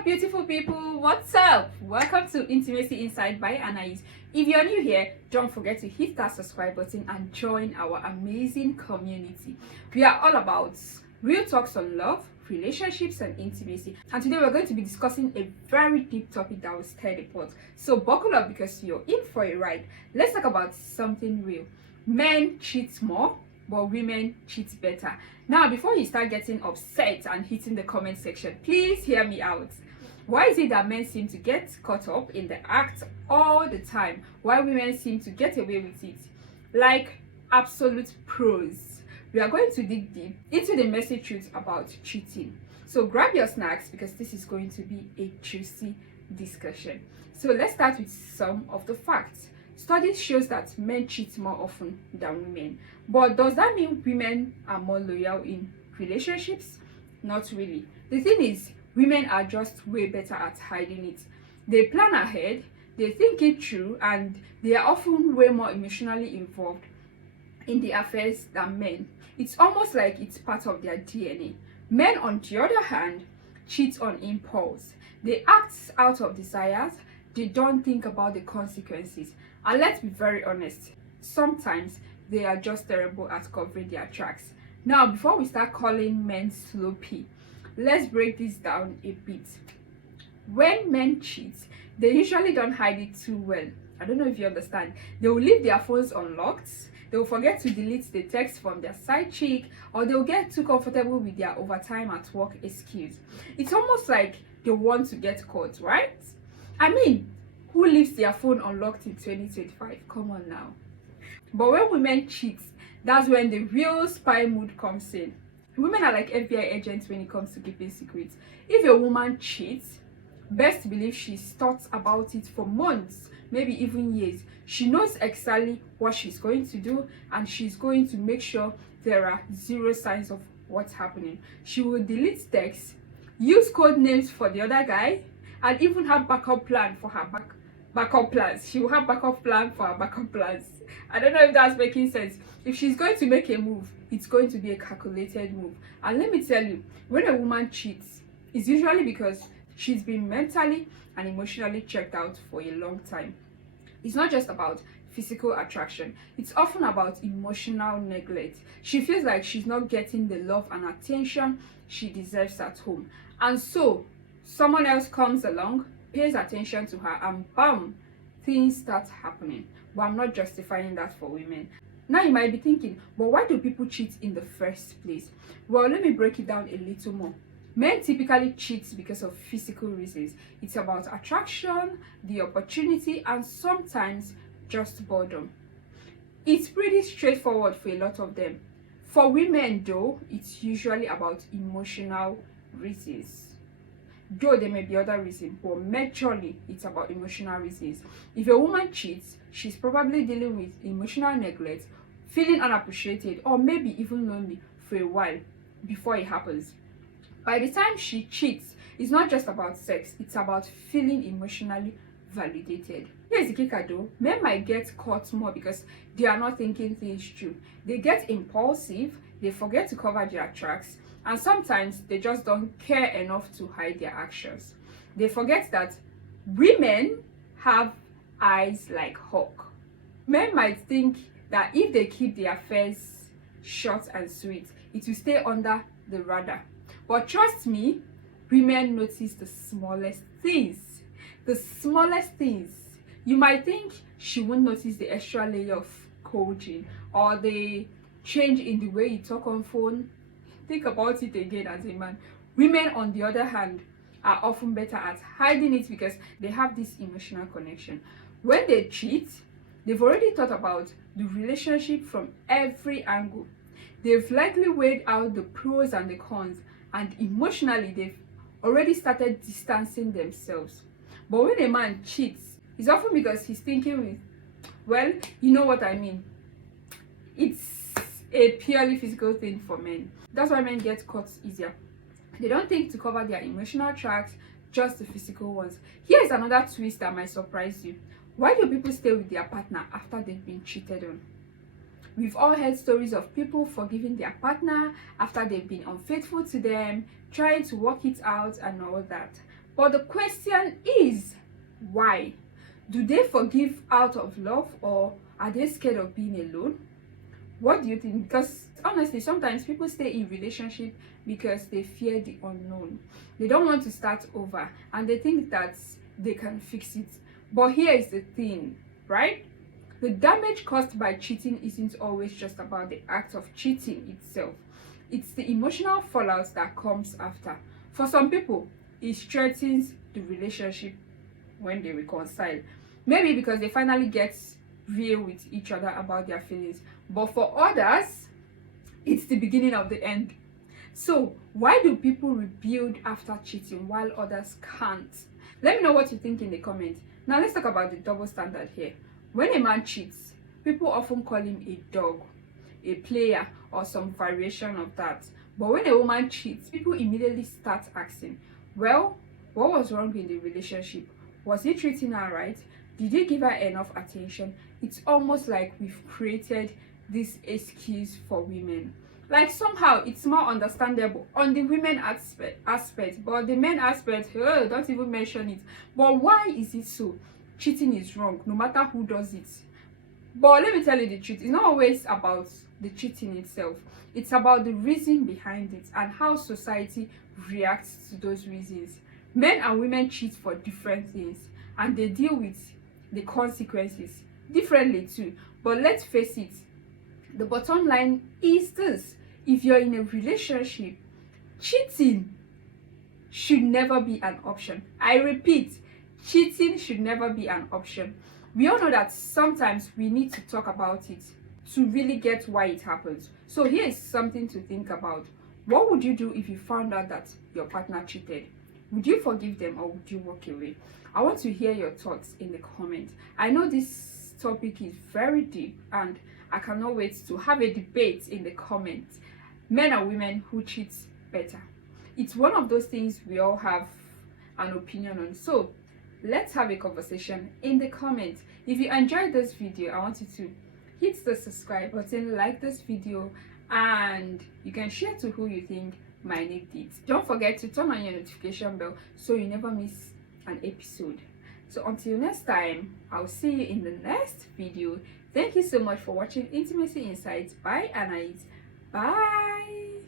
up, beautiful people? What's up? Welcome to Intimacy Inside by Anais. If you're new here, don't forget to hit that subscribe button and join our amazing community. We are all about real talks on love, relationships, and intimacy. And today we're going to be discussing a very deep topic that will stir the pot. So buckle up because you're in for a ride. Let's talk about something real. Men cheat more, but women cheat better. Now, before you start getting upset and hitting the comment section, please hear me out. Why is it that men seem to get caught up in the act all the time, while women seem to get away with it? Like absolute pros. We are going to dig deep into the messy truth about cheating. So grab your snacks because this is going to be a juicy discussion. So let's start with some of the facts. Studies shows that men cheat more often than women. But does that mean women are more loyal in relationships? Not really. The thing is, women are just way better at hiding it. They plan ahead, they think it through, and they are often way more emotionally involved in the affairs than men. It's almost like it's part of their DNA. Men, on the other hand, cheat on impulse. They act out of desires. They don't think about the consequences. And let's be very honest, sometimes they are just terrible at covering their tracks. Now, before we start calling men sloppy, let's break this down a bit. When men cheat, they usually don't hide it too well. I don't know if you understand. They will leave their phones unlocked. They will forget to delete the text from their side chick, or they'll get too comfortable with their overtime at work excuse. It's almost like they want to get caught, right? I mean, who leaves their phone unlocked in 2025? Come on now. But when women cheat, that's when the real spy mood comes in. Women are like FBI agents when it comes to keeping secrets. If a woman cheats, best believe she's thought about it for months, maybe even years. She knows exactly what she's going to do, and she's going to make sure there are zero signs of what's happening. She will delete texts, use code names for the other guy, and even have backup plan for her backup plans. She will have backup plan for her backup plans. I don't know if that's making sense. If she's going to make a move, it's going to be a calculated move. And let me tell you, when a woman cheats, it's usually because she's been mentally and emotionally checked out for a long time. It's not just about physical attraction. It's often about emotional neglect. She feels like she's not getting the love and attention she deserves at home. And so, someone else comes along, pays attention to her, and bam, things start happening. But I'm not justifying that for women. Now you might be thinking, but why do people cheat in the first place? Well, let me break it down a little more. Men typically cheat because of physical reasons. It's about attraction, the opportunity, and sometimes just boredom. It's pretty straightforward for a lot of them. For women though, it's usually about emotional reasons. Though there may be other reasons, but majorly it's about emotional reasons. If a woman cheats, she's probably dealing with emotional neglect, feeling unappreciated, or maybe even lonely for a while before it happens. By the time she cheats, it's not just about sex, it's about feeling emotionally validated. Here's the kicker though, men might get caught more because they are not thinking things through. They get impulsive, they forget to cover their tracks, and sometimes they just don't care enough to hide their actions. They forget that women have eyes like hawk. Men might think that if they keep their affairs short and sweet, it will stay under the radar. But trust me, women notice the smallest things. The smallest things. You might think she won't notice the extra layer of coaching or the change in the way you talk on phone. Think about it again as a man. Women, on the other hand, are often better at hiding it because they have this emotional connection. When they cheat, they've already thought about the relationship from every angle. They've likely weighed out the pros and the cons, and emotionally they've already started distancing themselves. But when a man cheats, it's often because he's thinking with, well, you know what I mean. It's a purely physical thing for men. That's why men get caught easier. They don't think to cover their emotional tracks, just the physical ones. Here's another twist that might surprise you. Why do people stay with their partner after they've been cheated on? We've all heard stories of people forgiving their partner after they've been unfaithful to them, trying to work it out and all that. But the question is, why? Do they forgive out of love, or are they scared of being alone? What do you think? Because honestly, sometimes people stay in relationship because they fear the unknown. They don't want to start over and they think that they can fix it. But here is the thing, right? The damage caused by cheating isn't always just about the act of cheating itself. It's the emotional fallout that comes after. For some people, it strengthens the relationship when they reconcile. Maybe because they finally get real with each other about their feelings. But for others, it's the beginning of the end. So, why do people rebuild after cheating while others can't? Let me know what you think in the comments. Now, let's talk about the double standard here. When a man cheats, people often call him a dog, a player, or some variation of that. But when a woman cheats, people immediately start asking, well, what was wrong in the relationship? Was he treating her right? Did he give her enough attention? It's almost like we've created this excuse for women. Like somehow it's more understandable on the women aspect, but the men aspect, oh, don't even mention it. But why is it so? Cheating is wrong no matter who does it. But let me tell you the truth, it's not always about the cheating itself. It's about the reason behind it and how society reacts to those reasons. Men and women cheat for different things and they deal with the consequences differently too. But let's face it, the bottom line is this: if you're in a relationship, cheating should never be an option. I repeat, cheating should never be an option. We all know that sometimes we need to talk about it to really get why it happens. So here is something to think about. What would you do if you found out that your partner cheated? Would you forgive them or would you walk away? I want to hear your thoughts in the comments. I know this topic is very deep and I cannot wait to have a debate in the comments. Men and women who cheat better. It's one of those things we all have an opinion on. So let's have a conversation in the comments. If you enjoyed this video, I want you to hit the subscribe button, like this video, and you can share to who you think might need it. Don't forget to turn on your notification bell so you never miss an episode. So until next time, I'll see you in the next video. Thank you so much for watching Intimacy Insights by Anais. Bye.